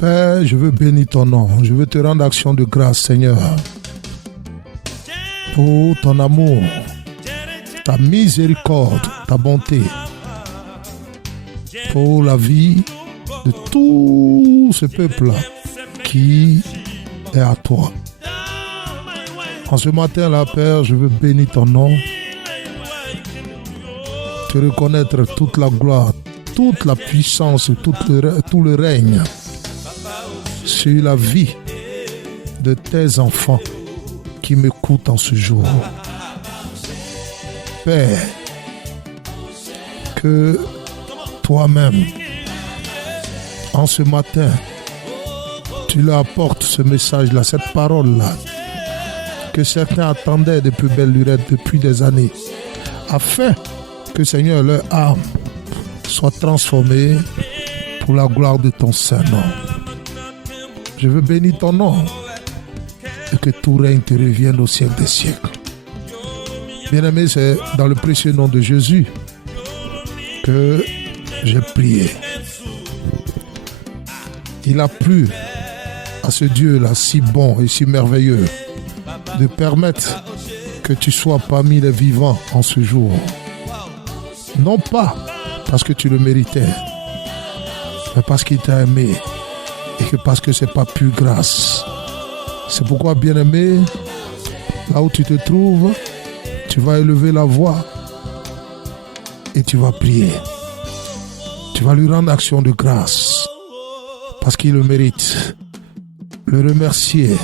Père, je veux bénir ton nom. Je veux te rendre action de grâce, Seigneur, pour ton amour, ta miséricorde, ta bonté, pour la vie de tout ce peuple qui est à toi. En ce matin-là, Père, je veux bénir ton nom, te reconnaître toute la gloire, toute la puissance, tout le règne sur la vie de tes enfants qui m'écoutent en ce jour. Père, que toi-même, en ce matin, tu leur apportes ce message-là, cette parole-là, que certains attendaient de plus belle lurette depuis des années, afin que, Seigneur, leur âme soit transformée pour la gloire de ton Saint-Nom. Je veux bénir ton nom et que tout règne te revienne au siècle des siècles. Bien-aimé, c'est dans le précieux nom de Jésus que j'ai prié. Il a plu à ce Dieu-là si bon et si merveilleux de permettre que tu sois parmi les vivants en ce jour. Non pas parce que tu le méritais, mais parce qu'il t'a aimé. Et que parce que c'est pas pure grâce. C'est pourquoi, bien-aimé, là où tu te trouves, tu vas élever la voix et tu vas prier. Tu vas lui rendre action de grâce parce qu'il le mérite. Le remercier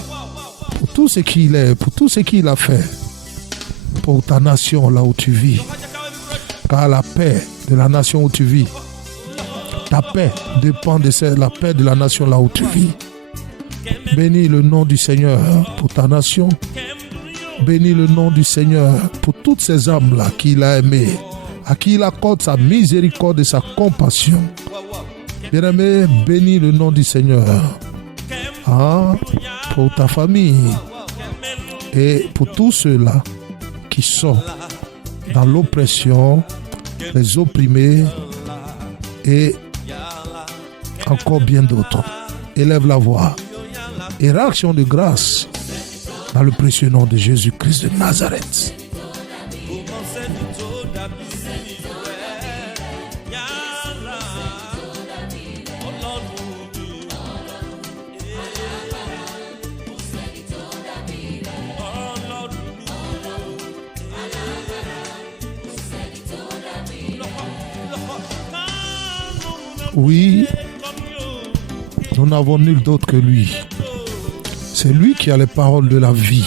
pour tout ce qu'il est, pour tout ce qu'il a fait, pour ta nation là où tu vis. Car la paix de la nation où tu vis, ta paix dépend de la paix de la nation là où tu vis. Bénis le nom du Seigneur pour ta nation. Bénis le nom du Seigneur pour toutes ces âmes-là qu'il a aimées, à qui il accorde sa miséricorde et sa compassion. Bien-aimé, bénis le nom du Seigneur pour ta famille et pour tous ceux-là qui sont dans l'oppression, les opprimés et encore bien d'autres. Élève la voix et réaction de grâce dans le précieux nom de Jésus-Christ de Nazareth. Oui, nous n'avons nul d'autre que lui. C'est lui qui a les paroles de la vie.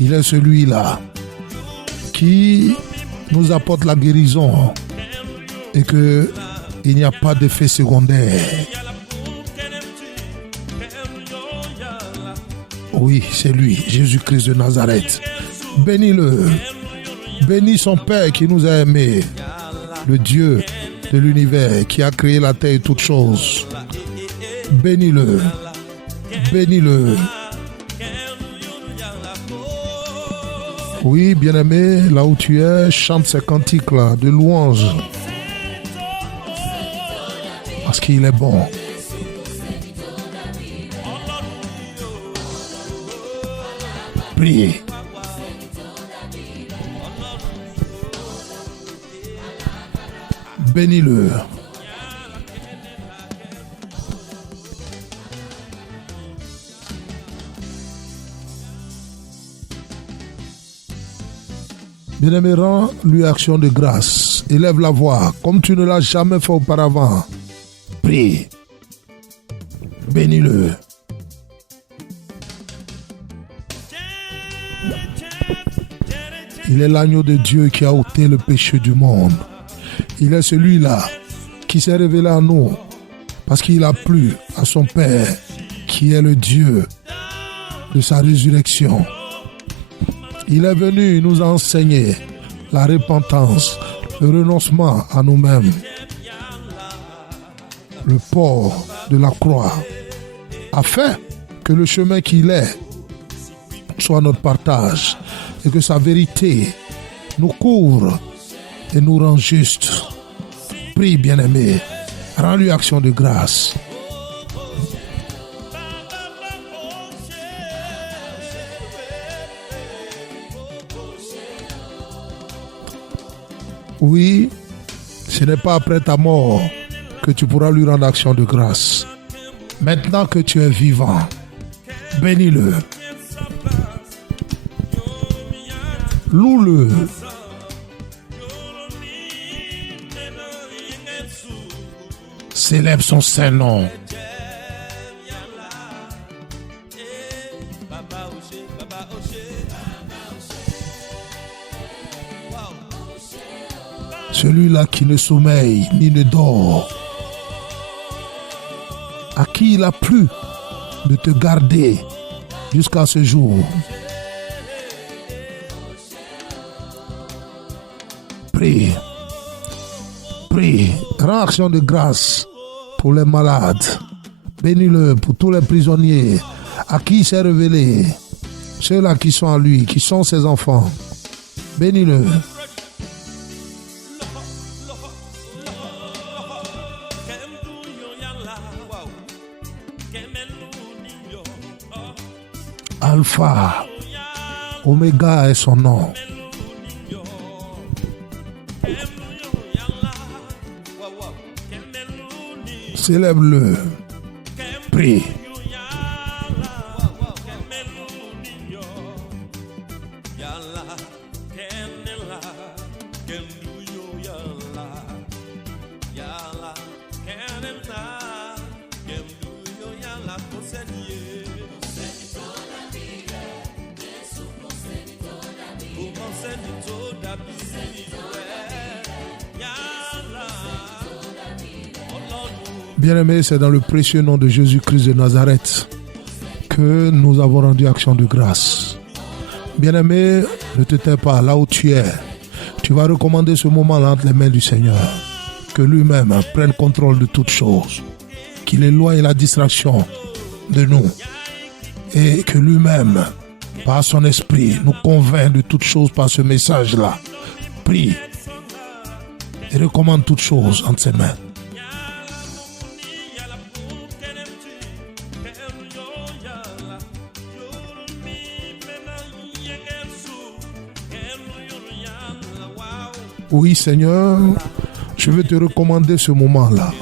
Il est celui-là qui nous apporte la guérison et qu'il n'y a pas d'effet secondaire. Oui, c'est lui, Jésus-Christ de Nazareth. Bénis-le. Bénis son Père qui nous a aimés, le Dieu de l'univers qui a créé la terre et toutes choses. Bénis-le. Bénis-le. Oui, bien-aimé, là où tu es, chante ces cantiques-là de louange. Parce qu'il est bon. Priez. Bénis-le. Bien-aimé, rends-lui action de grâce. Élève la voix comme tu ne l'as jamais fait auparavant. Prie. Bénis-le. Il est l'agneau de Dieu qui a ôté le péché du monde. Il est celui-là qui s'est révélé à nous parce qu'il a plu à son Père qui est le Dieu de sa résurrection. Il est venu nous enseigner la repentance, le renoncement à nous-mêmes, le port de la croix, afin que le chemin qu'il est soit notre partage et que sa vérité nous couvre et nous rend justes. Prie, bien-aimé, rends-lui action de grâce. Oui, ce n'est pas après ta mort que tu pourras lui rendre action de grâce. Maintenant que tu es vivant, bénis-le. Loue-le. Célèbre son saint nom. Celui-là qui ne sommeille ni ne dort, à qui il a plu de te garder jusqu'à ce jour. Prie, prie, rends action de grâce pour les malades. Bénis-le pour tous les prisonniers à qui il s'est révélé, ceux-là qui sont à lui, qui sont ses enfants. Bénis-le. Alpha, Oméga est son nom. Célèbre-le. Prie. Bien-aimé, c'est dans le précieux nom de Jésus-Christ de Nazareth que nous avons rendu action de grâce. Bien-aimé, ne te tais pas là où tu es. Tu vas recommander ce moment-là entre les mains du Seigneur. Que lui-même prenne contrôle de toutes choses. Qu'il éloigne la distraction de nous. Et que lui-même, par son esprit, nous convainc de toutes choses par ce message-là. Prie et recommande toutes choses entre ses mains. Oui, Seigneur, je veux te recommander ce moment-là.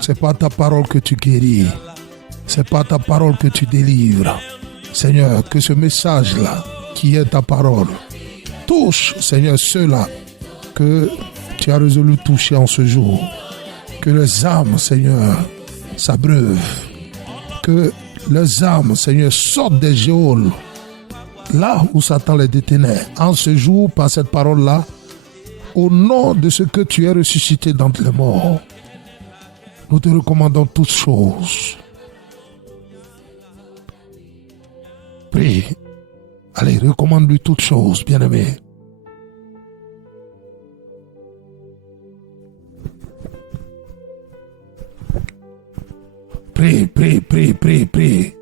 C'est pas ta parole que tu guéris. C'est pas ta parole que tu délivres. Seigneur, que ce message-là, qui est ta parole, touche, Seigneur, ceux-là que tu as résolu toucher en ce jour. Que les âmes, Seigneur, s'abreuvent. Que les âmes, Seigneur, sortent des geôles. Là où Satan les détenait. En ce jour, par cette parole-là, au nom de ce que tu es ressuscité d'entre les morts, nous te recommandons toutes choses. Prie. Allez, recommande-lui toutes choses, bien-aimé. Prie, prie, prie, prie, prie.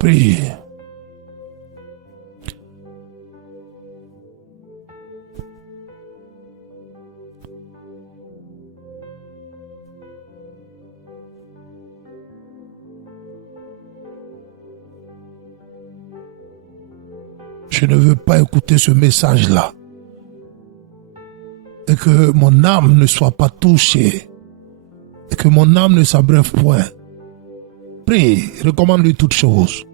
Prie. Je ne veux pas écouter ce message-là. Et que mon âme ne soit pas touchée. Et que mon âme ne s'abreuve point. Prie, recommande-lui toutes choses.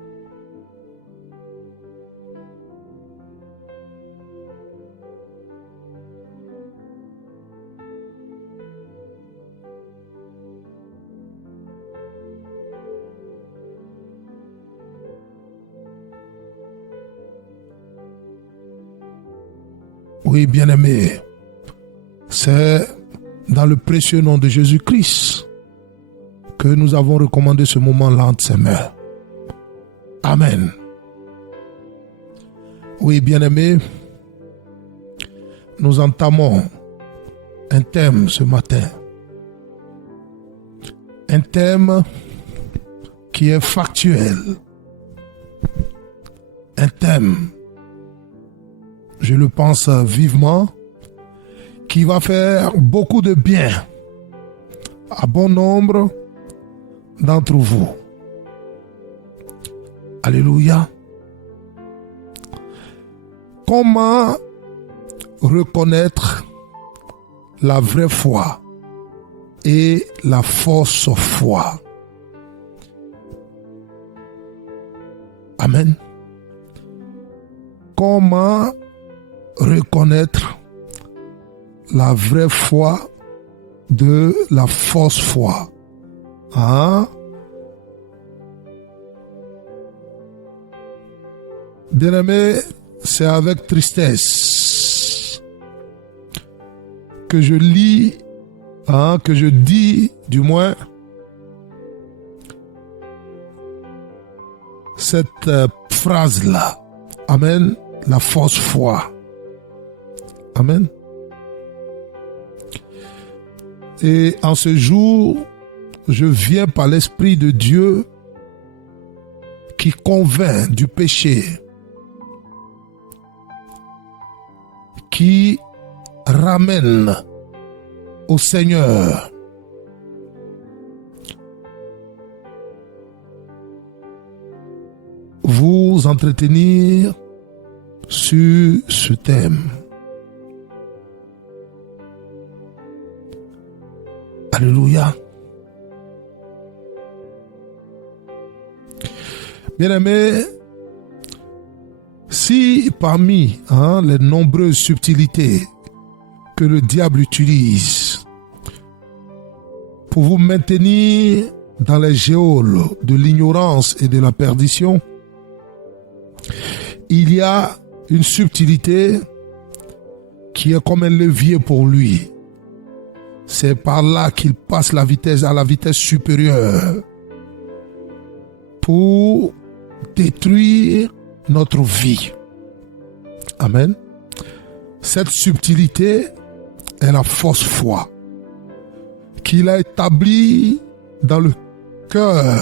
Oui, bien-aimé, c'est dans le précieux nom de Jésus-Christ que nous avons recommandé ce moment-là entre ses mains. Amen. Oui, bien-aimé, nous entamons un thème ce matin. Un thème qui est factuel. Un thème, je le pense vivement, qui va faire beaucoup de bien à bon nombre d'entre vous. Alléluia. Comment reconnaître la vraie foi et la fausse foi? Amen. Comment reconnaître la vraie foi de la fausse foi? Hein? Bien-aimé, c'est avec tristesse que je lis, que je dis du moins, cette phrase-là. Amen. La fausse foi. Amen. Et en ce jour, je viens par l'Esprit de Dieu qui convainc du péché, qui ramène au Seigneur, vous entretenir sur ce thème. Alléluia. Bien-aimés, si parmi les nombreuses subtilités que le diable utilise pour vous maintenir dans les geôles de l'ignorance et de la perdition, il y a une subtilité qui est comme un levier pour lui. C'est par là qu'il passe à la vitesse supérieure pour détruire notre vie. Amen. Cette subtilité est la fausse foi qu'il a établie dans le cœur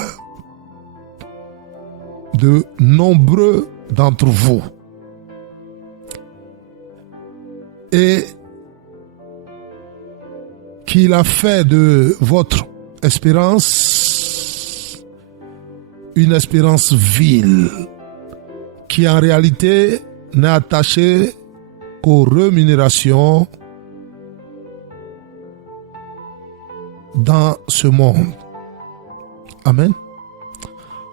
de nombreux d'entre vous. Et qu'il a fait de votre espérance une espérance vile, qui en réalité n'est attachée qu'aux rémunérations dans ce monde. Amen.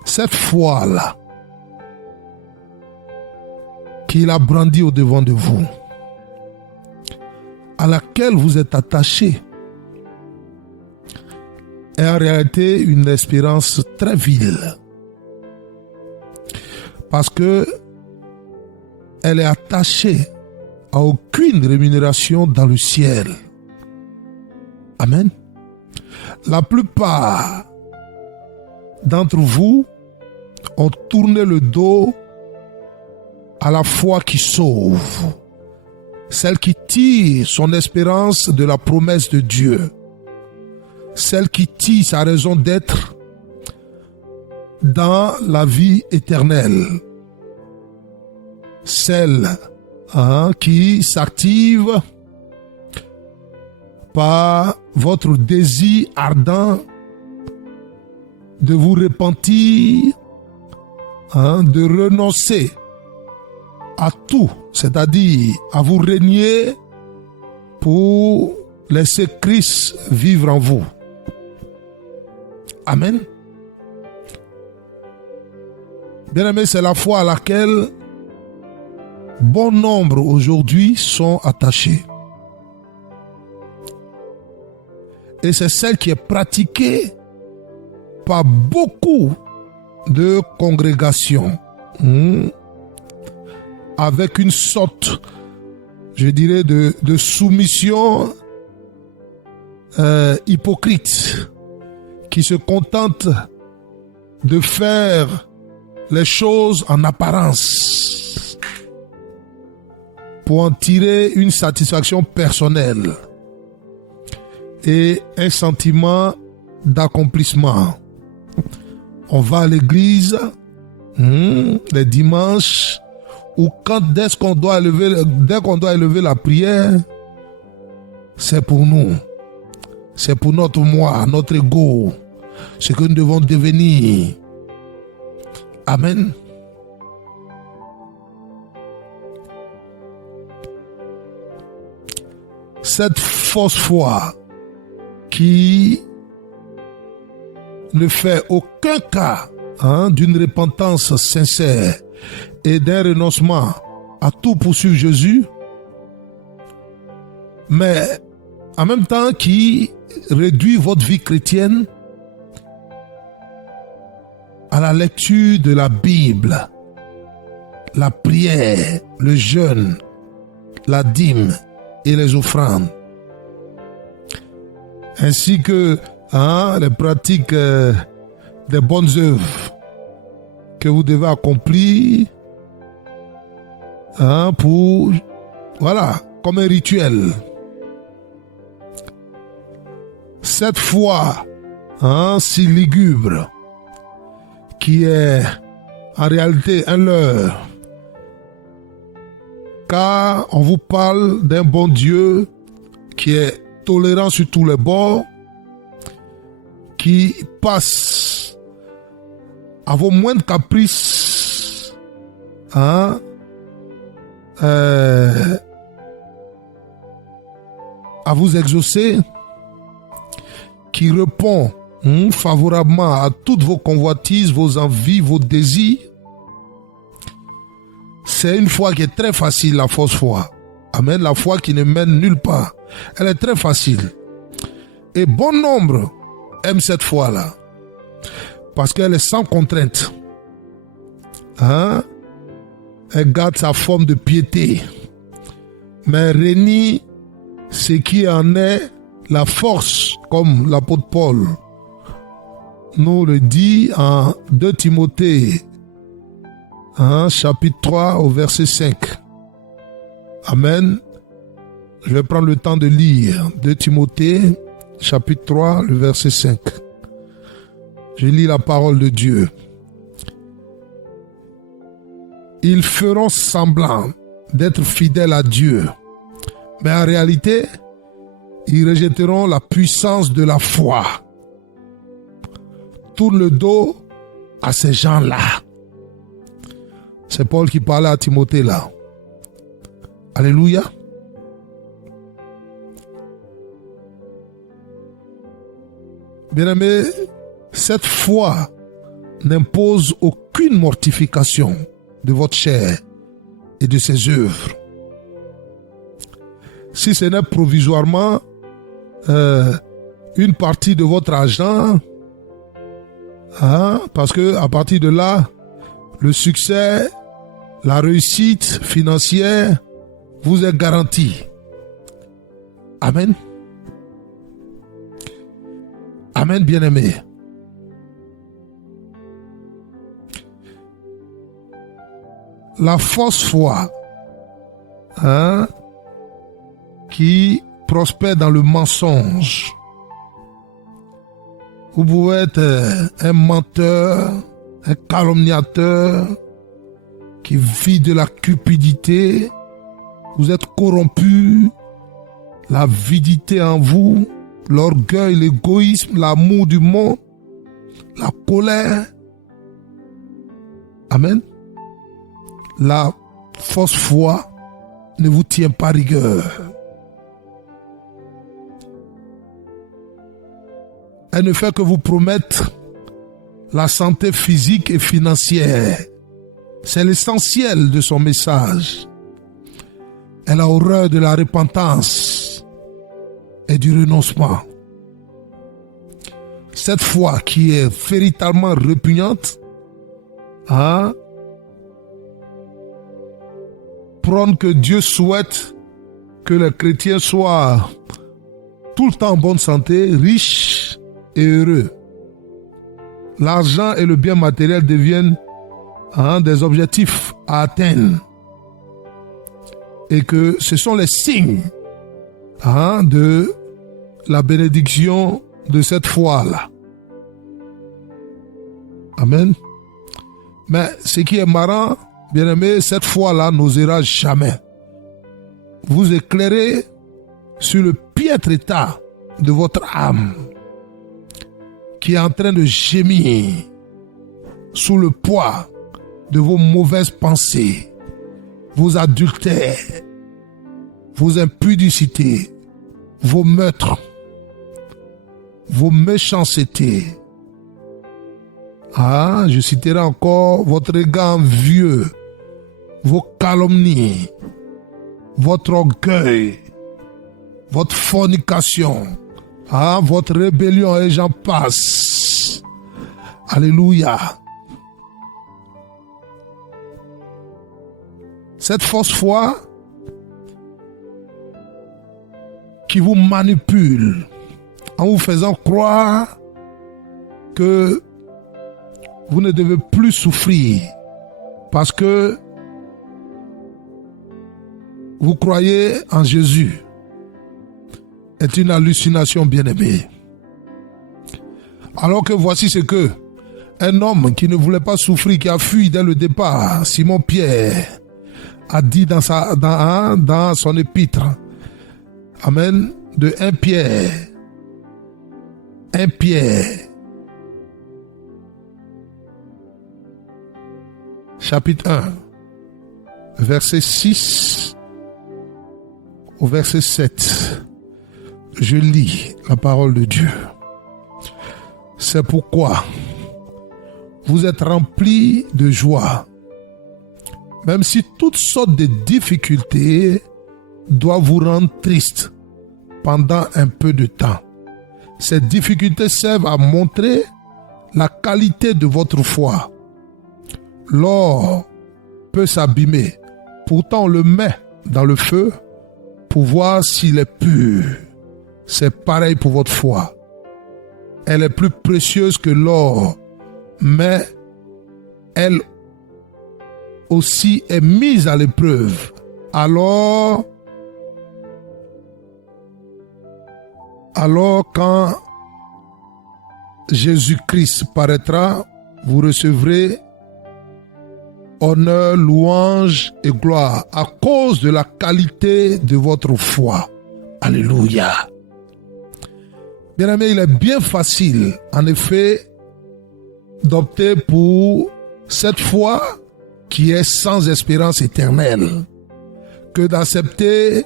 Cette foi-là qu'il a brandie au devant de vous, à laquelle vous êtes attaché, est en réalité une espérance très vile. Parce que elle est attachée à aucune rémunération dans le ciel. Amen. La plupart d'entre vous ont tourné le dos à la foi qui sauve, celle qui tire son espérance de la promesse de Dieu, celle qui tire sa raison d'être dans la vie éternelle, celle qui s'active par votre désir ardent de vous repentir, de renoncer à tout, c'est-à-dire à vous renier pour laisser Christ vivre en vous. Amen. Bien-aimés, c'est la foi à laquelle bon nombre aujourd'hui sont attachés. Et c'est celle qui est pratiquée par beaucoup de congrégations avec une sorte, je dirais, de soumission hypocrite, qui se contente de faire les choses en apparence pour en tirer une satisfaction personnelle et un sentiment d'accomplissement. On va à l'église les dimanches, ou dès qu'on doit élever la prière, c'est pour nous, c'est pour notre moi, notre ego, ce que nous devons devenir. Amen. Cette fausse foi qui ne fait aucun cas d'une repentance sincère et d'un renoncement à tout pour suivre Jésus, mais en même temps qui réduit votre vie chrétienne à la lecture de la Bible, la prière, le jeûne, la dîme et les offrandes, ainsi que les pratiques des bonnes œuvres que vous devez accomplir pour, comme un rituel. Cette foi si lugubre, qui est en réalité un leurre, car on vous parle d'un bon Dieu qui est tolérant sur tous les bords, qui passe à vos moindres caprices à vous exaucer, qui répond favorablement à toutes vos convoitises, vos envies, vos désirs. C'est une foi qui est très facile, la fausse foi. Amen. La foi qui ne mène nulle part. Elle est très facile. Et bon nombre aiment cette foi-là, parce qu'elle est sans contrainte. Elle garde sa forme de piété, mais renie ce qui en est la force, comme l'apôtre Paul nous le dit en 2 Timothée, chapitre 3 au verset 5. Amen. Je vais prendre le temps de lire 2 Timothée, chapitre 3, le verset 5. Je lis la parole de Dieu. Ils feront semblant d'être fidèles à Dieu, mais en réalité, ils rejetteront la puissance de la foi. Tourne le dos à ces gens-là. C'est Paul qui parlait à Timothée là. Alléluia. Bien-aimés, cette foi n'impose aucune mortification de votre chair et de ses œuvres. Si ce n'est provisoirement une partie de votre argent, parce que à partir de là, le succès, la réussite financière vous est garantie. Amen. Amen, bien-aimés. La fausse foi qui prospère dans le mensonge. Vous pouvez être un menteur, un calomniateur qui vit de la cupidité. Vous êtes corrompu, l'avidité en vous, l'orgueil, l'égoïsme, l'amour du monde, la colère. Amen. La fausse foi ne vous tient pas rigueur. Elle ne fait que vous promettre la santé physique et financière. C'est l'essentiel de son message. Elle a horreur de la repentance et du renoncement. Cette foi qui est véritablement répugnante, prône que Dieu souhaite que les chrétiens soient tout le temps en bonne santé, riches et heureux. L'argent et le bien matériel deviennent des objectifs à atteindre. Et que ce sont les signes de la bénédiction de cette foi-là. Amen. Mais ce qui est marrant, bien-aimé, cette foi-là n'osera jamais vous éclairer sur le piètre état de votre âme qui est en train de gémir sous le poids de vos mauvaises pensées, vos adultères, vos impudicités, vos meurtres, vos méchancetés. Je citerai encore votre égard envieux, vos calomnies, votre orgueil, votre fornication, votre rébellion et j'en passe. Alléluia. Cette fausse foi qui vous manipule en vous faisant croire que vous ne devez plus souffrir parce que vous croyez en Jésus est une hallucination, bien-aimée. Alors que voici ce que un homme qui ne voulait pas souffrir, qui a fui dès le départ, Simon Pierre, a dit dans son épître. Amen. De 1 Pierre. 1 Pierre. Chapitre 1. Verset 6 au verset 7. Je lis la parole de Dieu. C'est pourquoi vous êtes remplis de joie, même si toutes sortes de difficultés doivent vous rendre triste pendant un peu de temps. Ces difficultés servent à montrer la qualité de votre foi. L'or peut s'abîmer, pourtant on le met dans le feu pour voir s'il est pur. C'est pareil pour votre foi. Elle est plus précieuse que l'or, mais elle aussi est mise à l'épreuve. Alors quand Jésus-Christ paraîtra, vous recevrez honneur, louange et gloire à cause de la qualité de votre foi. Alléluia. Bien-aimé, il est bien facile, en effet, d'opter pour cette foi qui est sans espérance éternelle, que d'accepter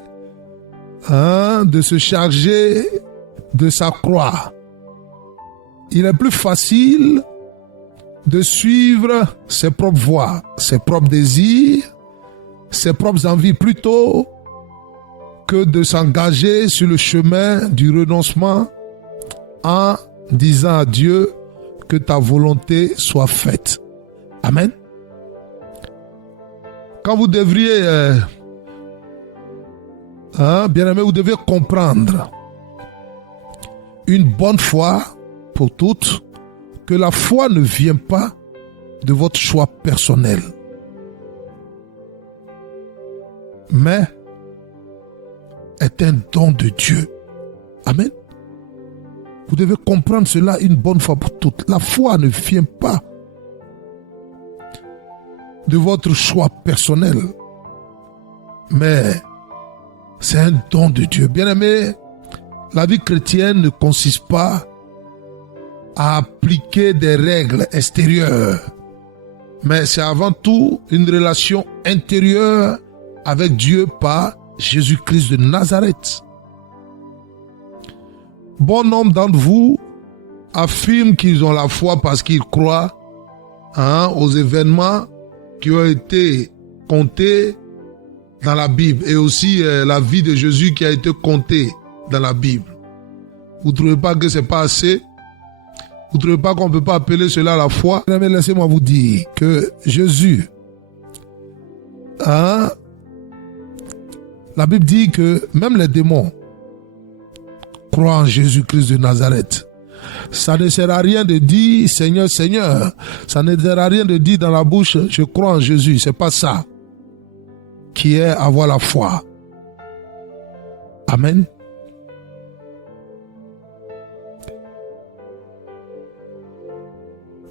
de se charger de sa croix. Il est plus facile de suivre ses propres voies, ses propres désirs, ses propres envies plutôt que de s'engager sur le chemin du renoncement en disant à Dieu que ta volonté soit faite. Amen. Quand vous devriez, bien-aimé, vous devez comprendre une bonne fois pour toutes que la foi ne vient pas de votre choix personnel, mais est un don de Dieu. Amen. Vous devez comprendre cela une bonne fois pour toutes. La foi ne vient pas de votre choix personnel, mais c'est un don de Dieu. Bien-aimé, la vie chrétienne ne consiste pas à appliquer des règles extérieures, mais c'est avant tout une relation intérieure avec Dieu par Jésus-Christ de Nazareth. Bon nombre d'entre vous affirment qu'ils ont la foi parce qu'ils croient aux événements qui ont été comptés dans la Bible et aussi la vie de Jésus qui a été comptée dans la Bible. Vous ne trouvez pas que c'est pas assez? Vous ne trouvez pas qu'on ne peut pas appeler cela la foi? Mais laissez-moi vous dire que Jésus La Bible dit que même les démons croient en Jésus-Christ de Nazareth. Ça ne sert à rien de dire Seigneur, Seigneur. Ça ne sert à rien de dire dans la bouche je crois en Jésus. C'est pas ça qui est avoir la foi. Amen.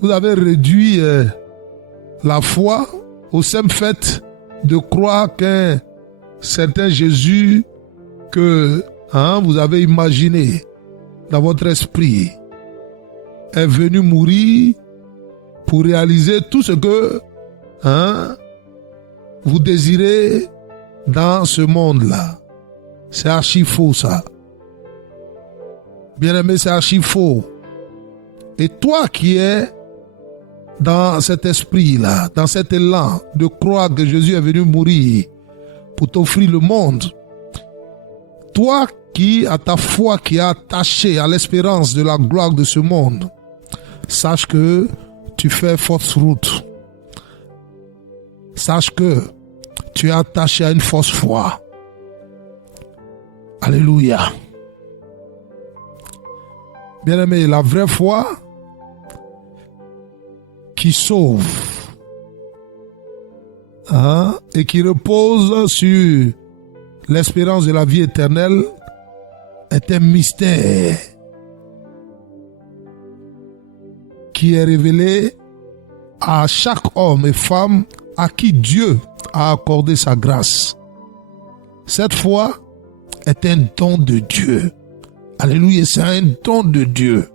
Vous avez réduit la foi au simple fait de croire qu'un certain Jésus que vous avez imaginé dans votre esprit est venu mourir pour réaliser tout ce que vous désirez dans ce monde-là. C'est archi faux ça. Bien-aimé, c'est archi faux. Et toi qui es dans cet esprit-là, dans cet élan de croire que Jésus est venu mourir pour t'offrir le monde, toi qui as ta foi qui est attachée à l'espérance de la gloire de ce monde, sache que tu fais fausse route. Sache que tu es attaché à une fausse foi. Alléluia. Bien-aimé, la vraie foi qui sauve et qui repose sur l'espérance de la vie éternelle est un mystère qui est révélé à chaque homme et femme à qui Dieu a accordé sa grâce. Cette foi est un don de Dieu. Alléluia, c'est un don de Dieu.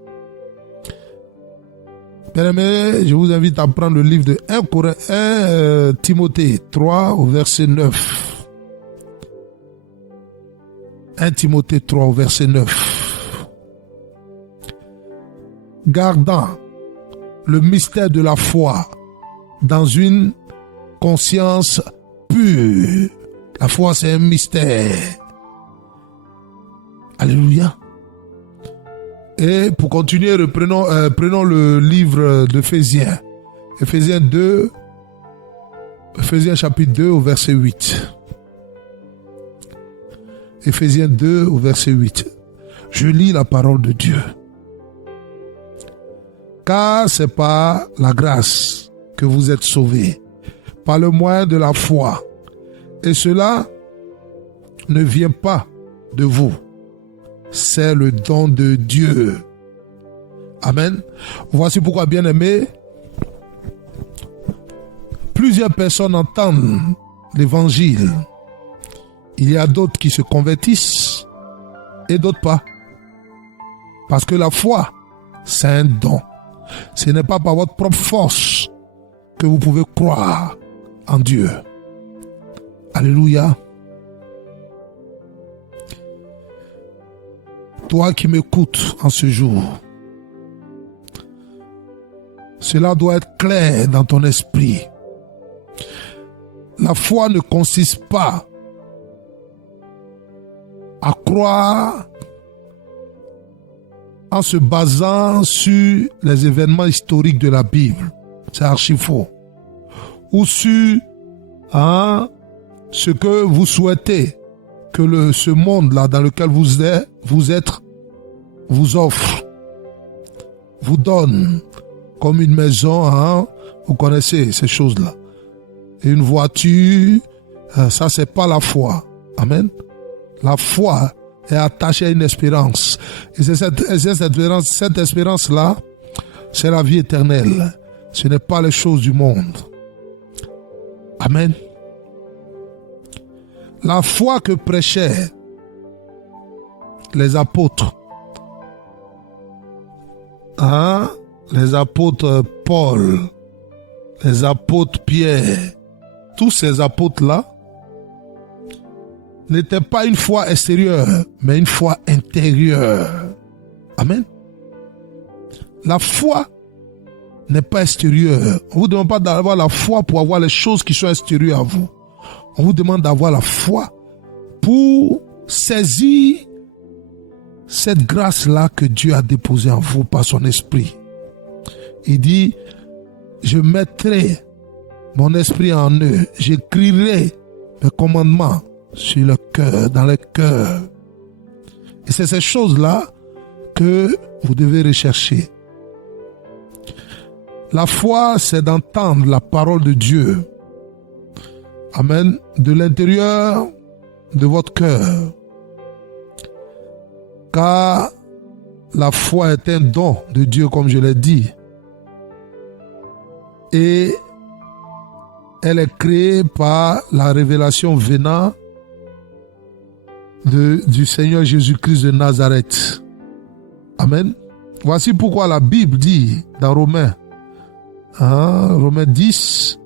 Bien-aimés, je vous invite à prendre le livre de 1 Timothée 3 au verset 9. 1 Timothée 3 au verset 9. Gardant le mystère de la foi dans une conscience pure. La foi, c'est un mystère. Alléluia. Et pour continuer, prenons le livre d'Éphésiens. Éphésiens chapitre 2 au verset 8. Éphésiens 2 au verset 8. Je lis la parole de Dieu. Car c'est par la grâce que vous êtes sauvés, par le moyen de la foi. Et cela ne vient pas de vous. C'est le don de Dieu. Amen. Voici pourquoi, bien-aimés, plusieurs personnes entendent l'évangile. Il y a d'autres qui se convertissent et d'autres pas. Parce que la foi, c'est un don. Ce n'est pas par votre propre force que vous pouvez croire en Dieu. Alléluia. Toi qui m'écoutes en ce jour, cela doit être clair dans ton esprit. La foi ne consiste pas à croire en se basant sur les événements historiques de la Bible. C'est archi faux. Ou sur ce que vous souhaitez que ce monde-là dans lequel vous êtes vous offre, vous donne, comme une maison, vous connaissez ces choses-là. Et une voiture, ça c'est pas la foi. Amen. La foi est attachée à une espérance. Et c'est cette espérance-là, c'est la vie éternelle. Ce n'est pas les choses du monde. Amen. La foi que prêchaient les apôtres, les apôtres Paul, les apôtres Pierre, tous ces apôtres-là, n'était pas une foi extérieure, mais une foi intérieure. Amen. La foi n'est pas extérieure. On ne vous demande pas d'avoir la foi pour avoir les choses qui sont extérieures à vous. On vous demande d'avoir la foi pour saisir cette grâce-là que Dieu a déposée en vous par son esprit. Il dit, je mettrai mon esprit en eux, j'écrirai mes commandements sur le cœur, dans les cœurs. Et c'est ces choses-là que vous devez rechercher. La foi, c'est d'entendre la parole de Dieu. Amen. De l'intérieur de votre cœur. Car la foi est un don de Dieu, comme je l'ai dit. Et elle est créée par la révélation venant du Seigneur Jésus-Christ de Nazareth. Amen. Voici pourquoi la Bible dit dans Romains 10,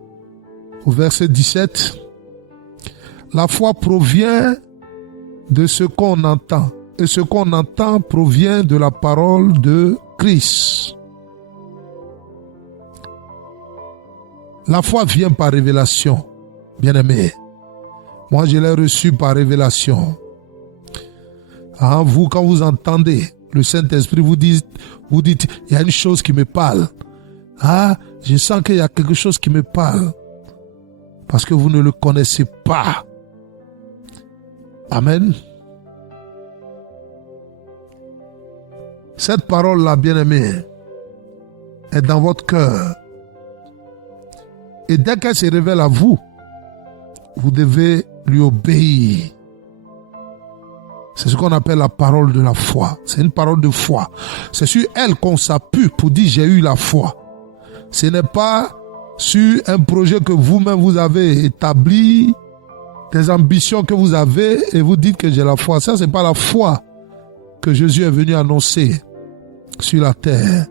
au verset 17, la foi provient de ce qu'on entend, et ce qu'on entend provient de la parole de Christ. La foi vient par révélation, bien-aimé. Moi, je l'ai reçue par révélation. Vous, quand vous entendez le Saint-Esprit, vous dites, il y a une chose qui me parle. Je sens qu'il y a quelque chose qui me parle. Parce que vous ne le connaissez pas. Amen. Cette parole-là, bien-aimée, est dans votre cœur. Et dès qu'elle se révèle à vous, vous devez lui obéir. C'est ce qu'on appelle la parole de la foi. C'est une parole de foi. C'est sur elle qu'on s'appuie pour dire j'ai eu la foi. Ce n'est pas sur un projet que vous-même vous avez établi, des ambitions que vous avez et vous dites que j'ai la foi. Ça, c'est pas la foi que Jésus est venu annoncer sur la terre.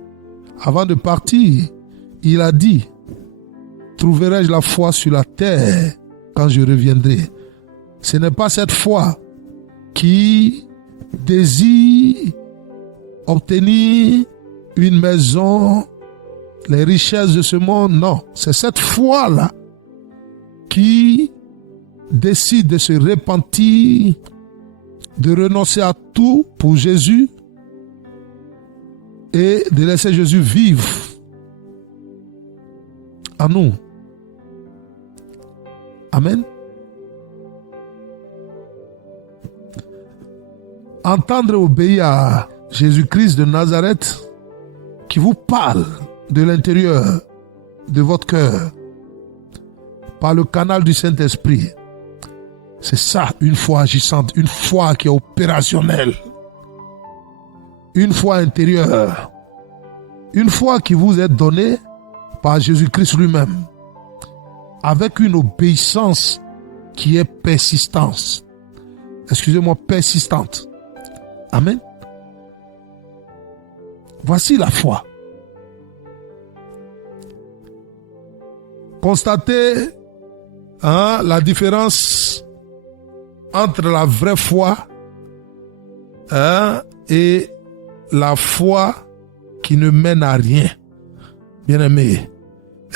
Avant de partir, il a dit, trouverai-je la foi sur la terre quand je reviendrai? Ce n'est pas cette foi qui désire obtenir une maison, les richesses de ce monde. Non, c'est cette foi-là qui décide de se repentir, de renoncer à tout pour Jésus et de laisser Jésus vivre en nous. Amen. Entendre et obéir à Jésus-Christ de Nazareth qui vous parle de l'intérieur de votre cœur par le canal du Saint-Esprit. C'est ça, une foi agissante, une foi qui est opérationnelle, une foi intérieure, une foi qui vous est donnée par Jésus-Christ lui-même, avec une obéissance qui est persistante. Excusez-moi, persistante. Amen. Voici la foi. Constatez la différence entre la vraie foi et la foi qui ne mène à rien. Bien-aimés,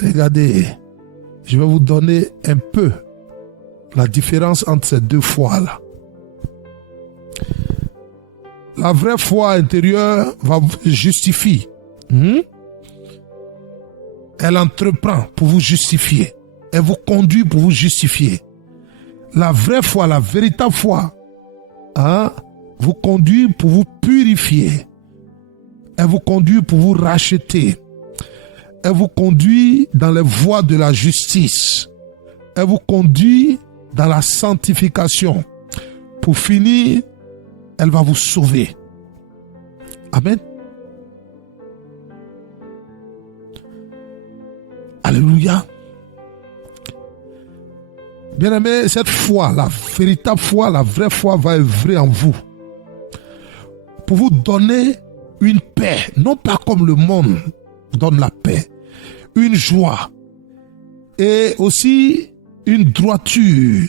regardez, je vais vous donner un peu la différence entre ces deux foi-là. La vraie foi intérieure va vous justifier. Elle entreprend pour vous justifier. Elle vous conduit pour vous justifier. La vraie foi, la véritable foi, vous conduit pour vous purifier. Elle vous conduit pour vous racheter. Elle vous conduit dans les voies de la justice. Elle vous conduit dans la sanctification. Pour finir, elle va vous sauver. Amen. Alléluia. Bien-aimé, cette foi, la véritable foi, la vraie foi va œuvrer en vous pour vous donner une paix, non pas comme le monde donne la paix, une joie et aussi une droiture.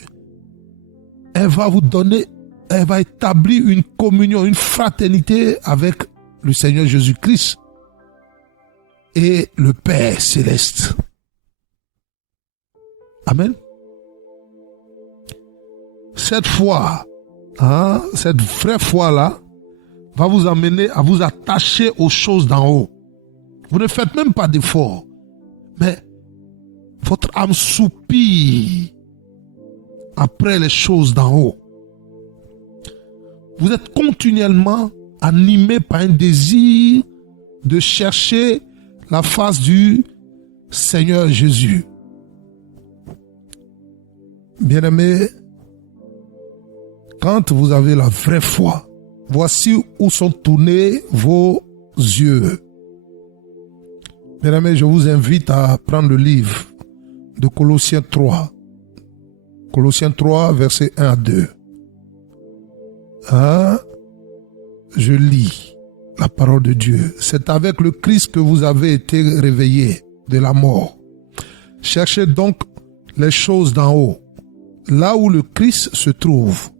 Elle va vous donner, elle va établir une communion, une fraternité avec le Seigneur Jésus-Christ et le Père céleste. Amen. Cette foi, cette vraie foi-là, va vous amener à vous attacher aux choses d'en haut. Vous ne faites même pas d'effort, mais votre âme soupire après les choses d'en haut. Vous êtes continuellement animé par un désir de chercher la face du Seigneur Jésus. Bien-aimés, quand vous avez la vraie foi, voici où sont tournés vos yeux. Bien-aimés, je vous invite à prendre le livre de Colossiens 3. Colossiens 3, versets 1 à 2. Je lis la parole de Dieu. C'est avec le Christ que vous avez été réveillés de la mort. Cherchez donc les choses d'en haut, là où le Christ se trouve,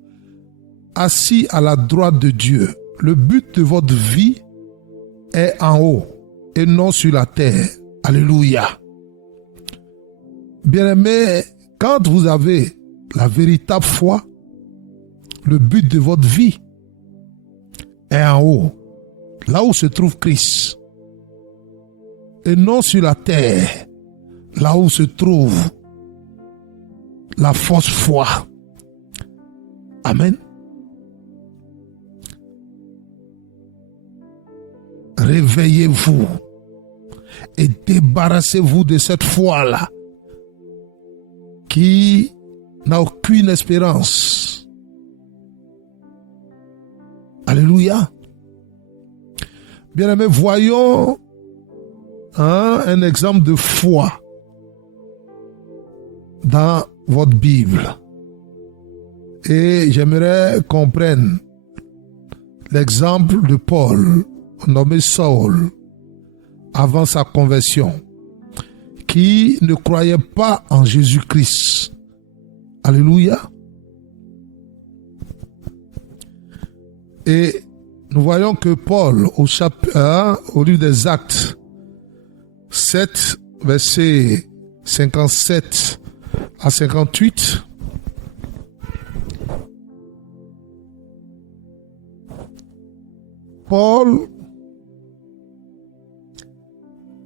assis à la droite de Dieu. Le but de votre vie est en haut et non sur la terre. Alléluia. Bien-aimés, quand vous avez la véritable foi, le but de votre vie est en haut, là où se trouve Christ, et non sur la terre, là où se trouve la fausse foi. Amen. Réveillez-vous et débarrassez-vous de cette foi-là qui n'a aucune espérance. Alléluia. Bien-aimés, voyons un exemple de foi dans votre Bible. Et j'aimerais qu'on prenne l'exemple de Paul, nommé Saul, avant sa conversion, qui ne croyait pas en Jésus-Christ. Alléluia. Et nous voyons que Paul, au livre des Actes 7, versets 57 à 58, Paul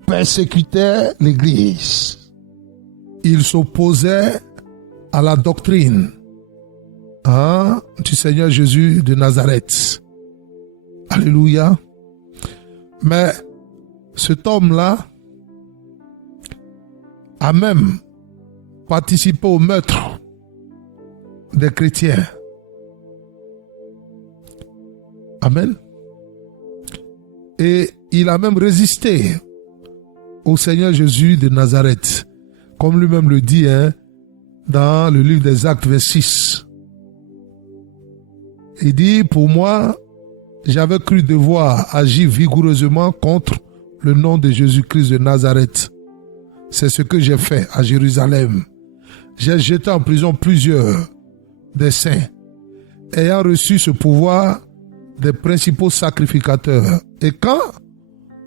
persécutait l'Église. Il s'opposait à la doctrine du Seigneur Jésus de Nazareth. Alléluia. Mais cet homme-là a même participé au meurtre des chrétiens. Amen. Et il a même résisté au Seigneur Jésus de Nazareth, comme lui-même le dit dans le livre des Actes 26. Il dit, pour moi, j'avais cru devoir agir vigoureusement contre le nom de Jésus-Christ de Nazareth. C'est ce que j'ai fait à Jérusalem. J'ai jeté en prison plusieurs des saints, ayant reçu ce pouvoir des principaux sacrificateurs. Et quand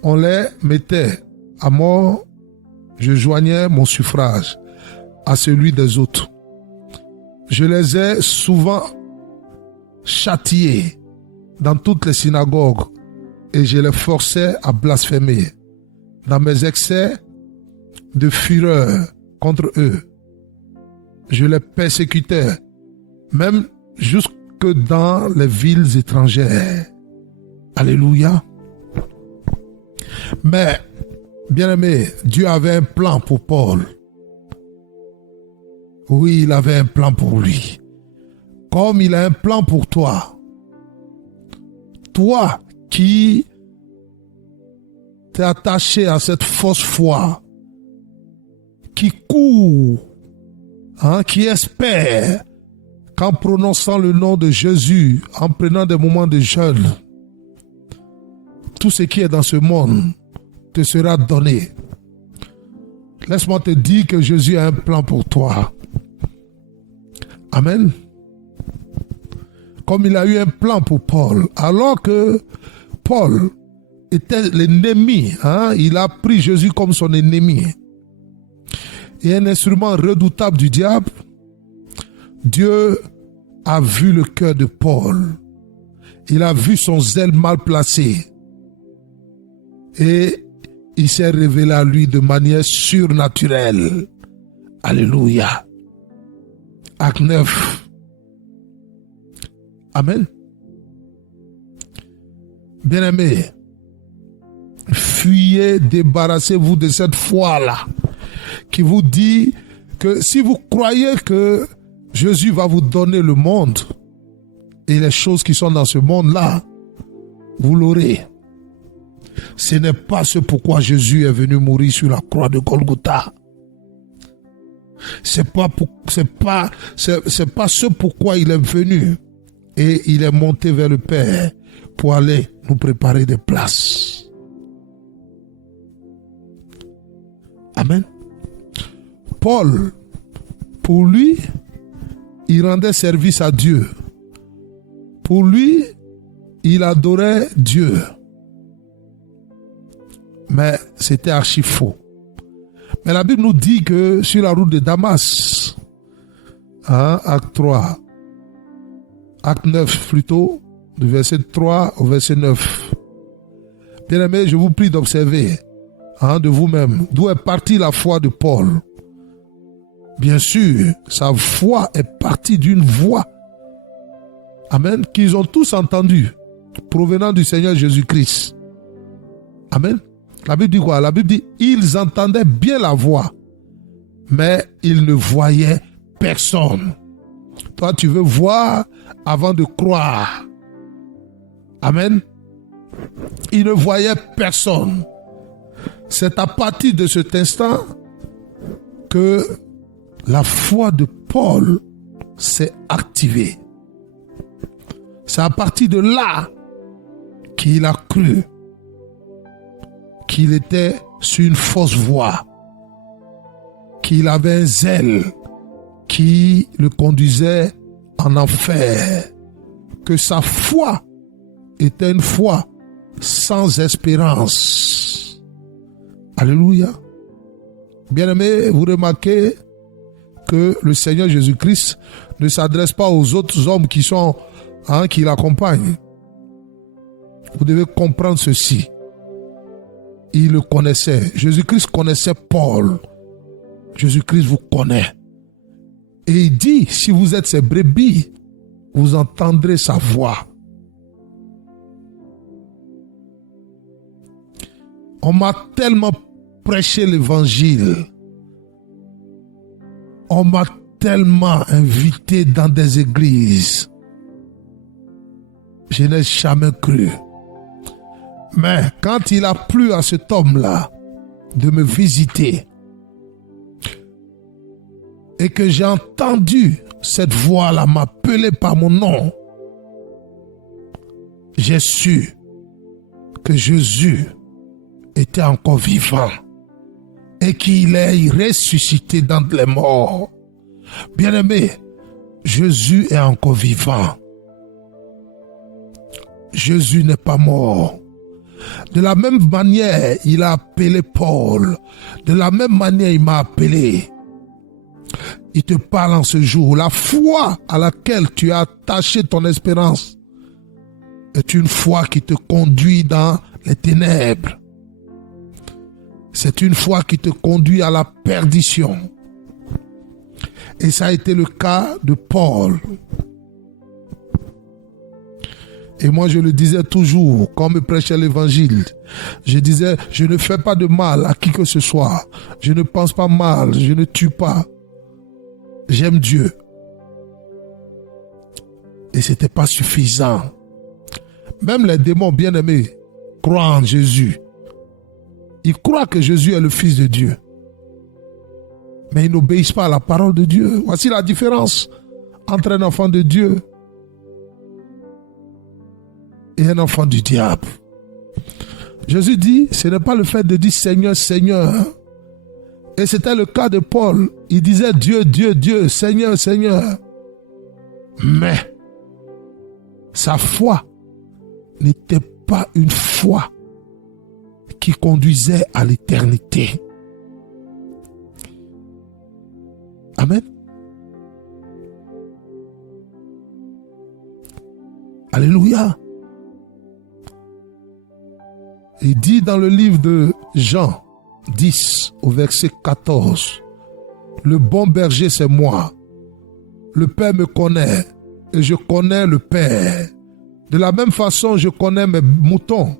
on les mettait à mort, je joignais mon suffrage à celui des autres. Je les ai souvent châtiés dans toutes les synagogues et je les forçais à blasphémer. Dans mes excès de fureur contre eux, je les persécutais, même jusque dans les villes étrangères. Alléluia. Mais, bien-aimé, Dieu avait un plan pour Paul. Oui, il avait un plan pour lui. Comme il a un plan pour toi. Toi qui t'es attaché à cette fausse foi, qui court, qui espère qu'en prononçant le nom de Jésus, en prenant des moments de jeûne, tout ce qui est dans ce monde te sera donné. Laisse-moi te dire que Jésus a un plan pour toi. Amen. Comme il a eu un plan pour Paul, alors que Paul était l'ennemi, il a pris Jésus comme son ennemi. Et un instrument redoutable du diable, Dieu a vu le cœur de Paul. Il a vu son zèle mal placé. Et il s'est révélé à lui de manière surnaturelle. Alléluia. Acte 9. Amen. Bien-aimés, fuyez, débarrassez-vous de cette foi-là qui vous dit que si vous croyez que Jésus va vous donner le monde et les choses qui sont dans ce monde-là, vous l'aurez. Ce n'est pas ce pourquoi Jésus est venu mourir sur la croix de Golgotha. C'est pas ce pourquoi il est venu et il est monté vers le Père pour aller nous préparer des places. Amen. Paul, pour lui, il rendait service à Dieu. Pour lui, il adorait Dieu. Mais c'était archi faux. Mais la Bible nous dit que sur la route de Damas, acte 3, acte 9 plutôt, du verset 3 au verset 9. Bien-aimés, je vous prie d'observer de vous-même d'où est partie la foi de Paul. Bien sûr, sa foi est partie d'une voix. Amen. Qu'ils ont tous entendu, provenant du Seigneur Jésus-Christ. Amen. La Bible dit quoi? La Bible dit, ils entendaient bien la voix, mais ils ne voyaient personne. Toi, tu veux voir avant de croire. Amen. Ils ne voyaient personne. C'est à partir de cet instant que la foi de Paul s'est activée. C'est à partir de là qu'il a cru qu'il était sur une fausse voie, qu'il avait un zèle qui le conduisait en enfer, que sa foi était une foi sans espérance. Alléluia. Bien-aimés, vous remarquez que le Seigneur Jésus-Christ ne s'adresse pas aux autres hommes qui sont qui l'accompagnent. Vous devez comprendre ceci. Il le connaissait. Jésus-Christ connaissait Paul. Jésus-Christ vous connaît. Et il dit, si vous êtes ses brebis, vous entendrez sa voix. On m'a tellement prêché l'évangile. On m'a tellement invité dans des églises. Je n'ai jamais cru. Mais quand il a plu à cet homme-là de me visiter et que j'ai entendu cette voix-là m'appeler par mon nom, j'ai su que Jésus était encore vivant et qu'il est ressuscité d'entre les morts. Bien-aimé, Jésus est encore vivant. Jésus n'est pas mort. De la même manière, il a appelé Paul. De la même manière, il m'a appelé. Il te parle en ce jour. La foi à laquelle tu as attaché ton espérance est une foi qui te conduit dans les ténèbres. C'est une foi qui te conduit à la perdition. Et ça a été le cas de Paul. Et moi, je le disais toujours, quand on me prêchait l'évangile, je disais, je ne fais pas de mal à qui que ce soit. Je ne pense pas mal, je ne tue pas. J'aime Dieu. Et ce n'était pas suffisant. Même les démons bien-aimés croient en Jésus. Ils croient que Jésus est le Fils de Dieu. Mais ils n'obéissent pas à la parole de Dieu. Voici la différence entre un enfant de Dieu et un enfant du diable. Jésus dit, ce n'est pas le fait de dire Seigneur, Seigneur. Et c'était le cas de Paul. Il disait Dieu, Dieu, Dieu, Seigneur, Seigneur. Mais sa foi n'était pas une foi qui conduisait à l'éternité. Amen. Alléluia. Il dit dans le livre de Jean 10 au verset 14, le bon berger c'est moi, le Père me connaît et je connais le Père. De la même façon, je connais mes moutons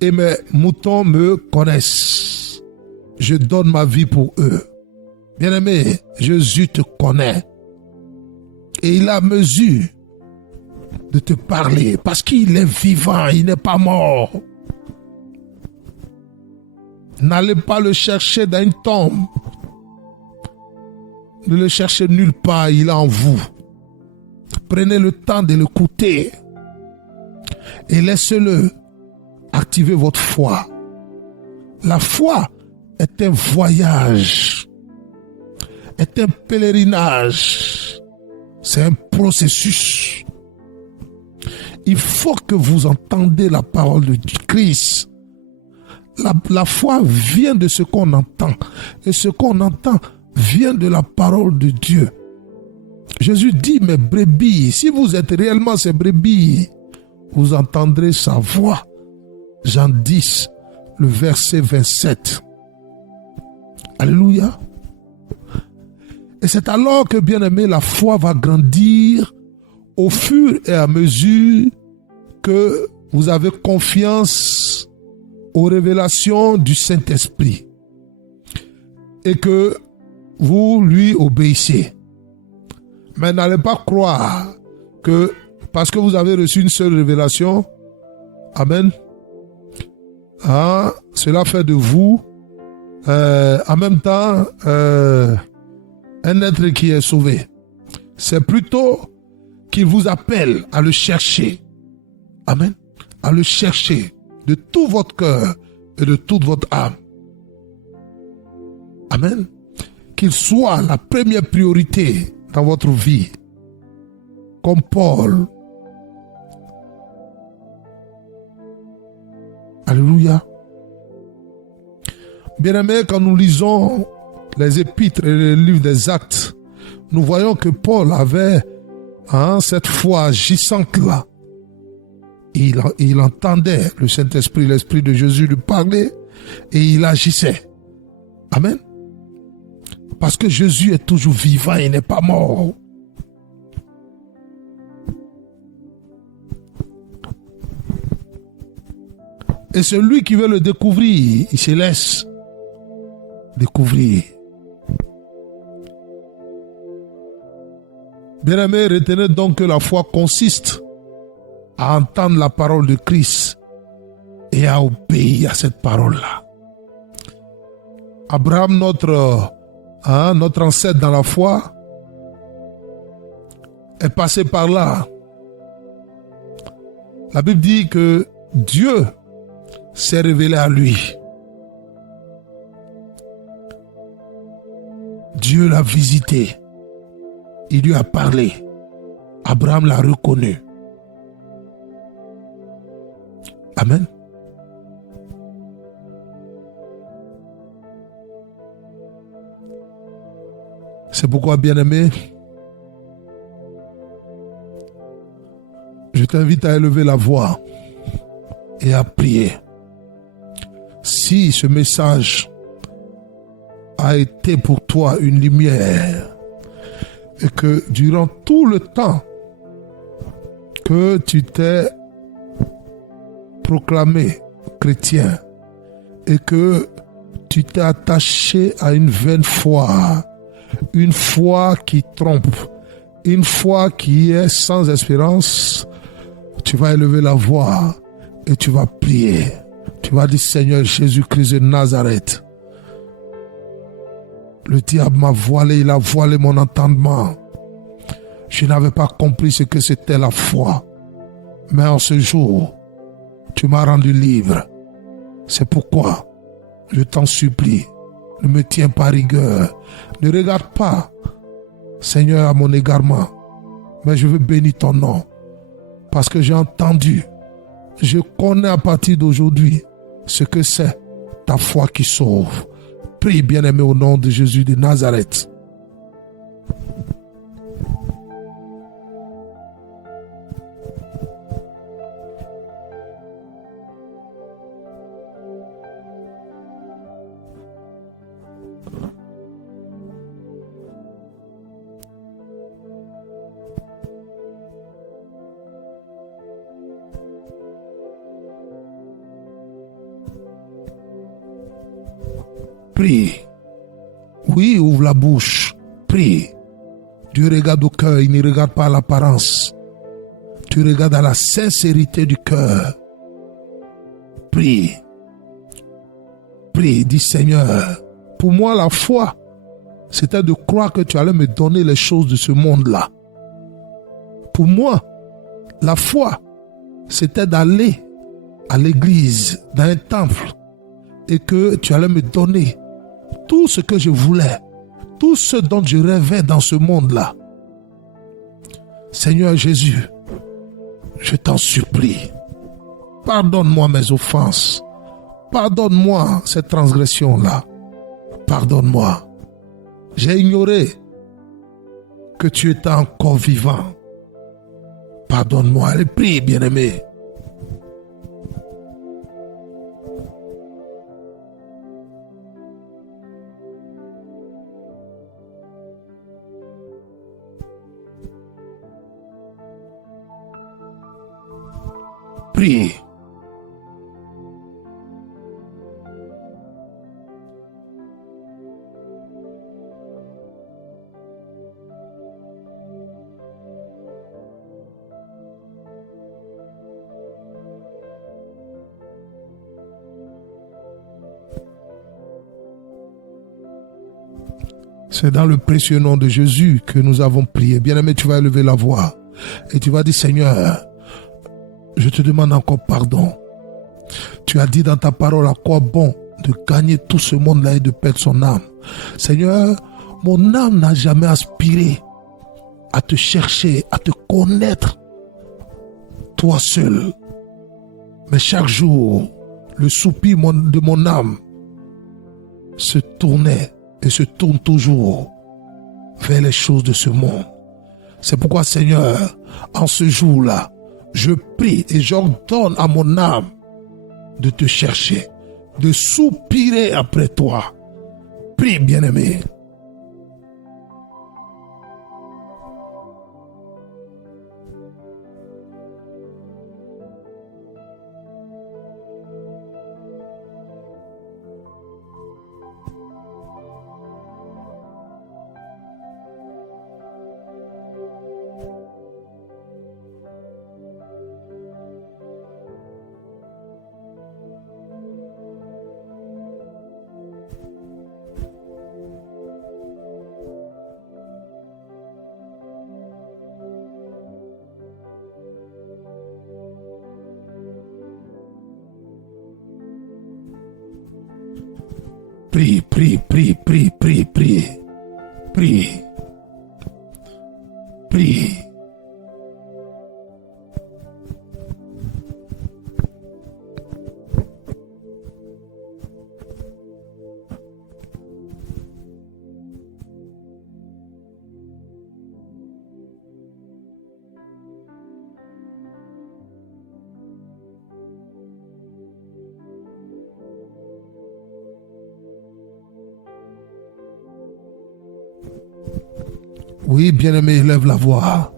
et mes moutons me connaissent. Je donne ma vie pour eux. Bien-aimé, Jésus te connaît et il a mesure de te parler parce qu'il est vivant, il n'est pas mort. N'allez pas le chercher dans une tombe. Ne le cherchez nulle part, il est en vous. Prenez le temps de l'écouter et laissez-le activer votre foi. La foi est un voyage, est un pèlerinage, c'est un processus. Il faut que vous entendez la parole de Christ. La foi vient de ce qu'on entend et ce qu'on entend vient de la parole de Dieu. Jésus dit, mes brebis, si vous êtes réellement ces brebis, vous entendrez sa voix. Jean 10, le verset 27. Alléluia. Et c'est alors que, bien aimé, la foi va grandir au fur et à mesure que vous avez confiance aux révélations du Saint-Esprit et que vous lui obéissez. Mais n'allez pas croire que parce que vous avez reçu une seule révélation, amen, cela fait de vous en même temps un être qui est sauvé. C'est plutôt qu'il vous appelle à le chercher. Amen. À le chercher de tout votre cœur et de toute votre âme. Amen. Qu'il soit la première priorité dans votre vie. Comme Paul. Alléluia. Bien-aimés, quand nous lisons les épîtres et les livres des actes, nous voyons que Paul avait cette foi agissante là. Il entendait le Saint-Esprit, l'Esprit de Jésus lui parler et il agissait. Amen. Parce que Jésus est toujours vivant, il n'est pas mort. Et celui qui veut le découvrir, il se laisse découvrir. Bien-aimés, retenez donc que la foi consiste à entendre la parole de Christ et à obéir à cette parole-là. Abraham, notre ancêtre dans la foi, est passé par là. La Bible dit que Dieu s'est révélé à lui. Dieu l'a visité. Il lui a parlé. Abraham l'a reconnu. Amen. C'est pourquoi, bien-aimé, je t'invite à élever la voix et à prier. Si ce message a été pour toi une lumière et que durant tout le temps que tu t'es proclamé chrétien et que tu t'es attaché à une vaine foi, une foi qui trompe, une foi qui est sans espérance, tu vas élever la voix et tu vas prier. Tu vas dire, Seigneur Jésus-Christ de Nazareth, le diable m'a voilé, il a voilé mon entendement. Je n'avais pas compris ce que c'était la foi. Mais en ce jour, tu m'as rendu libre. C'est pourquoi je t'en supplie, ne me tiens pas rigueur. Ne regarde pas, Seigneur, à mon égarement. Mais je veux bénir ton nom. Parce que j'ai entendu, je connais à partir d'aujourd'hui ce que c'est ta foi qui sauve. Prie, bien-aimé, au nom de Jésus de Nazareth. Prie. Oui, ouvre la bouche. Prie. Dieu regarde au cœur, il ne regarde pas à l'apparence. Tu regardes à la sincérité du cœur. Prie. Prie, dis Seigneur. Pour moi, la foi, c'était de croire que tu allais me donner les choses de ce monde-là. Pour moi, la foi, c'était d'aller à l'église, dans un temple, et que tu allais me donner tout ce que je voulais, tout ce dont je rêvais dans ce monde-là. Seigneur Jésus, je t'en supplie, pardonne-moi mes offenses, pardonne-moi cette transgression-là, pardonne-moi. J'ai ignoré que tu étais encore vivant. Pardonne-moi. Allez, prie, bien-aimé. Prie. C'est dans le précieux nom de Jésus que nous avons prié. Bien-aimé, tu vas élever la voix et tu vas dire, Seigneur, je te demande encore pardon. Tu as dit dans ta parole à quoi bon de gagner tout ce monde-là et de perdre son âme. Seigneur, mon âme n'a jamais aspiré à te chercher, à te connaître, toi seul. Mais chaque jour, le soupir de mon âme se tournait et se tourne toujours vers les choses de ce monde. C'est pourquoi, Seigneur, en ce jour-là, je prie et j'ordonne à mon âme de te chercher, de soupirer après toi. Prie, bien-aimé. Prie, prie, prie, prie, prie, prie, prie, prie. Oui, bien-aimé, lève la voix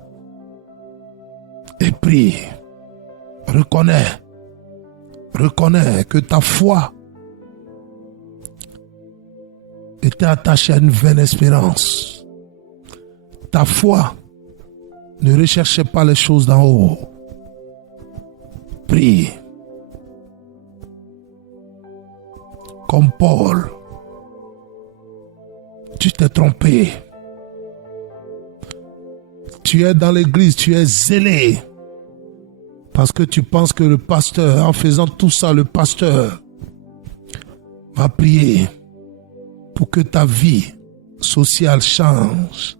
et prie. Reconnais que ta foi était attachée à une vaine espérance. Ta foi ne recherchait pas les choses d'en haut. Prie. Comme Paul, tu t'es trompé. Tu es dans l'église, tu es zélé. Parce que tu penses que le pasteur, en faisant tout ça, le pasteur va prier pour que ta vie sociale change.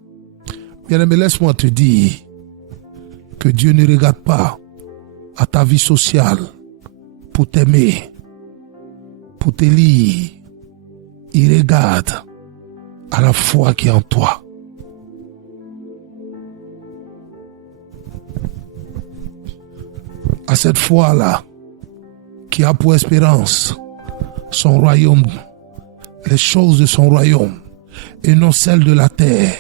Bien-aimé, laisse-moi te dire que Dieu ne regarde pas à ta vie sociale pour t'aimer, pour t'élire. Il regarde à la foi qui est en toi. À cette foi-là, qui a pour espérance son royaume, les choses de son royaume, et non celles de la terre.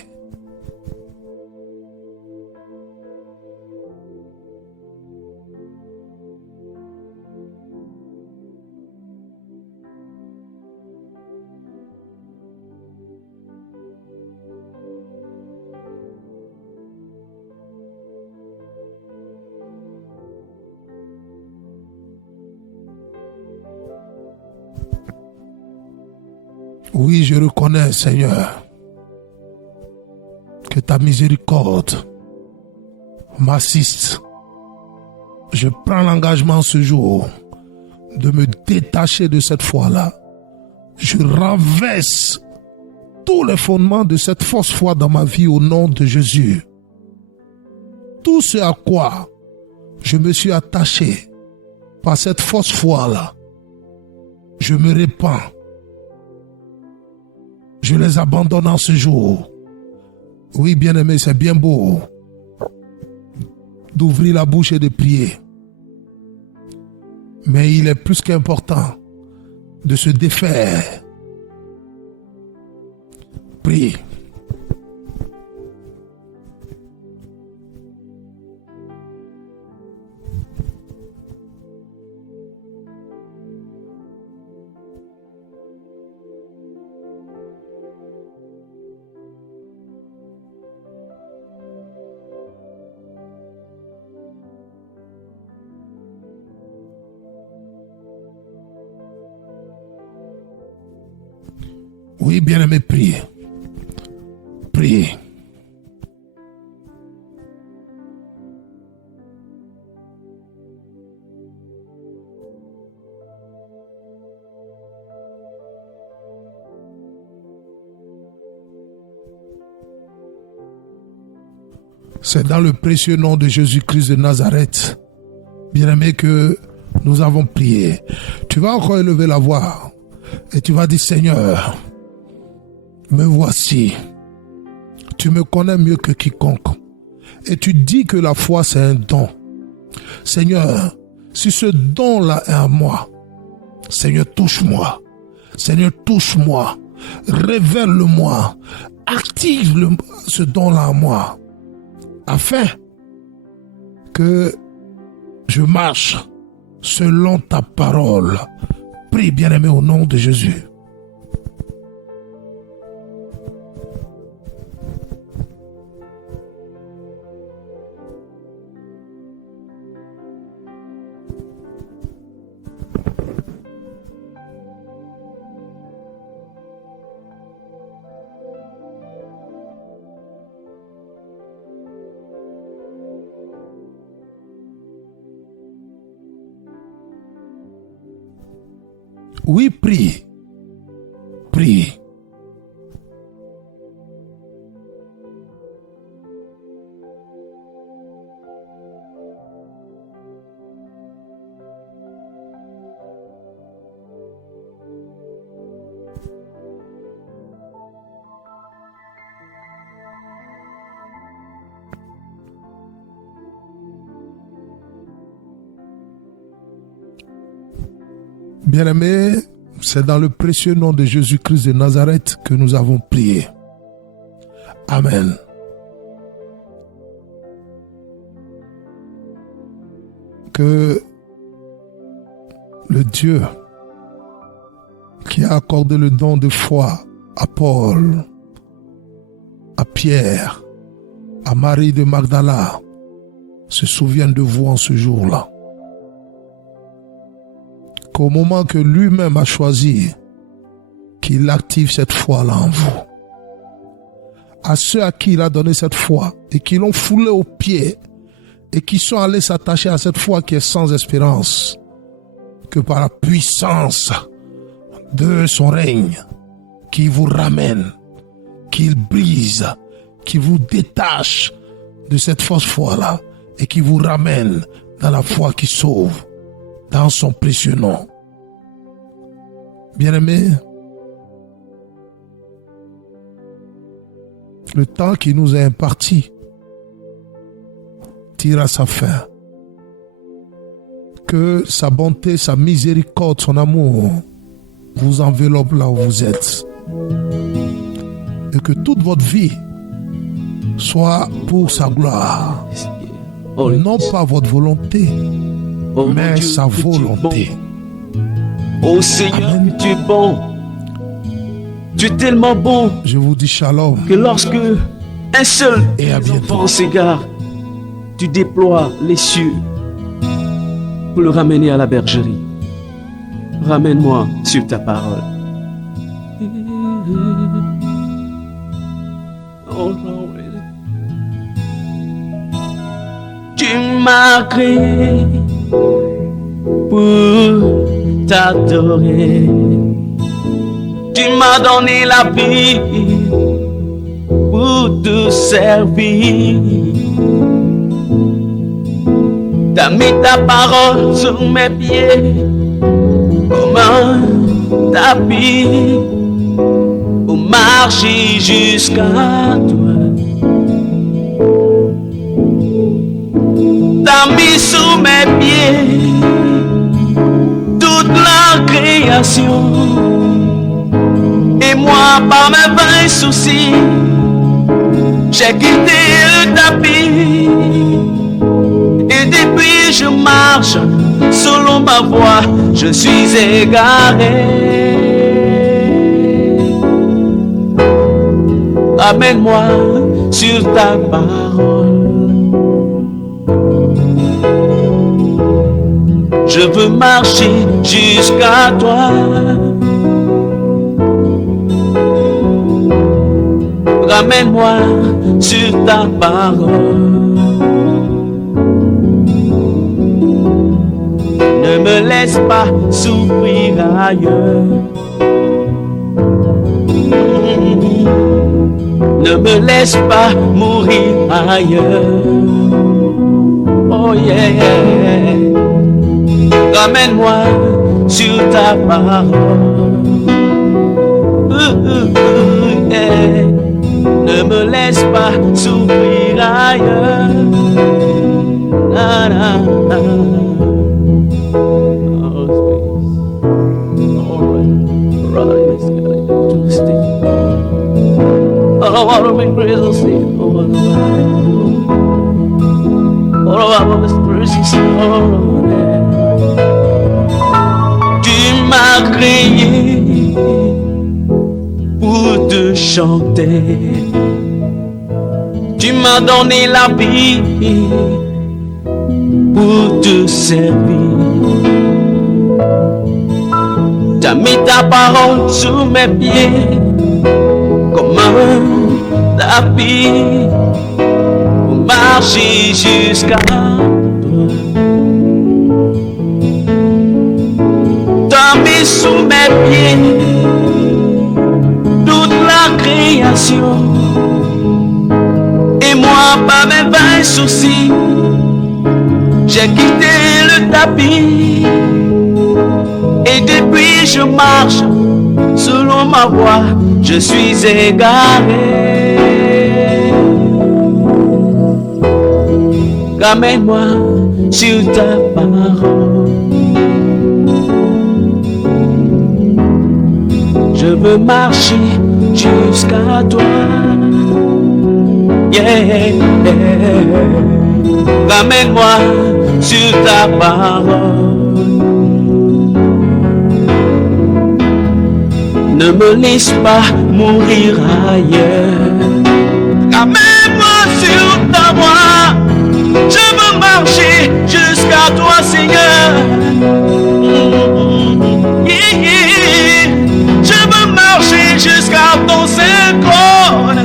Oui, je reconnais, Seigneur, que ta miséricorde m'assiste. Je prends l'engagement ce jour de me détacher de cette foi-là. Je renverse tous les fondements de cette fausse foi dans ma vie au nom de Jésus. Tout ce à quoi je me suis attaché par cette fausse foi-là, je me répands. Je les abandonne en ce jour. Oui, bien-aimé, c'est bien beau d'ouvrir la bouche et de prier. Mais il est plus qu'important de se défaire. Prie. Oui, bien-aimé, priez. Priez. C'est dans le précieux nom de Jésus-Christ de Nazareth, bien-aimé, que nous avons prié. Tu vas encore élever la voix et tu vas dire, Seigneur, me voici. Tu me connais mieux que quiconque. Et tu dis que la foi, c'est un don. Seigneur, si ce don-là est à moi, Seigneur, touche-moi. Seigneur, touche-moi. Révèle-le-moi. Active ce don-là à moi. Afin que je marche selon ta parole. Prie, bien-aimé, au nom de Jésus. Oui, prie. Prie. Bien-aimés, c'est dans le précieux nom de Jésus-Christ de Nazareth que nous avons prié. Amen. Que le Dieu qui a accordé le don de foi à Paul, à Pierre, à Marie de Magdala, se souvienne de vous en ce jour-là. Qu'au moment que lui-même a choisi, qu'il active cette foi-là en vous. À ceux à qui il a donné cette foi et qui l'ont foulé aux pieds et qui sont allés s'attacher à cette foi qui est sans espérance, que par la puissance de son règne, qui vous ramène, qu'il brise, qui vous détache de cette fausse foi-là et qui vous ramène dans la foi qui sauve, dans son précieux nom. Bien-aimés, le temps qui nous est imparti tire à sa fin. Que sa bonté, sa miséricorde, son amour vous enveloppe là où vous êtes. Et que toute votre vie soit pour sa gloire. Non pas votre volonté, mais Dieu, sa volonté. Oh Seigneur, Amen. Tu es bon. Tu es tellement bon. Je vous dis shalom. Que lorsque un seul enfant s'égare, tu déploies les cieux pour le ramener à la bergerie. Ramène-moi sur ta parole. Oh Lord, tu m'as créé pour t'adorer. Tu m'as donné la vie pour te servir. T'as mis ta parole sur mes pieds comme un tapis pour marcher jusqu'à toi. T'as mis sous mes pieds toute la création. Et moi, par mes vains soucis, j'ai quitté le tapis. Et depuis je marche selon ma voie, je suis égaré. Amène-moi sur ta parole. Je veux marcher jusqu'à toi. Ramène-moi sur ta parole. Ne me laisse pas souffrir ailleurs. Ne me laisse pas mourir ailleurs. Oh yeah. Ramène-moi sur ta parole. Yeah. Ne me laisse pas souffrir ailleurs. Na, na, na. I want to make real sleep. Oh, I want to precious. Tu m'as créé pour te chanter. Tu m'as donné la vie pour te servir. T'as mis ta parole sous mes pieds comme un tapis pour marcher jusqu'à toi. T'as mis sous mes pieds toute la création. Et moi, par mes vains soucis, j'ai quitté le tapis. Et depuis je marche selon ma voie, je suis égaré. Ramène-moi sur ta parole. Je veux marcher jusqu'à toi. Yeah. Ramène-moi sur ta parole. Ne me laisse pas mourir ailleurs. Ramène-moi sur ta voie. Je veux marcher jusqu'à toi, Seigneur. Yeah, yeah. Je veux marcher jusqu'à ton Saint-Trône.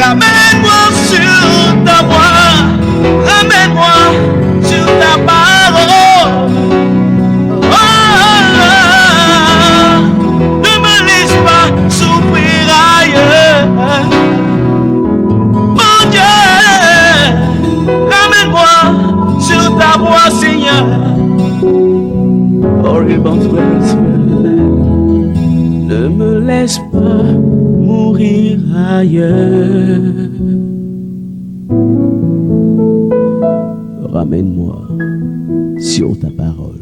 Ramène-moi sur ta voie. Ramène-moi sur ta parole. Mon Dieu, ramène-moi sur ta voie, Seigneur. Oh, ne me laisse pas mourir ailleurs. Ramène-moi sur ta parole.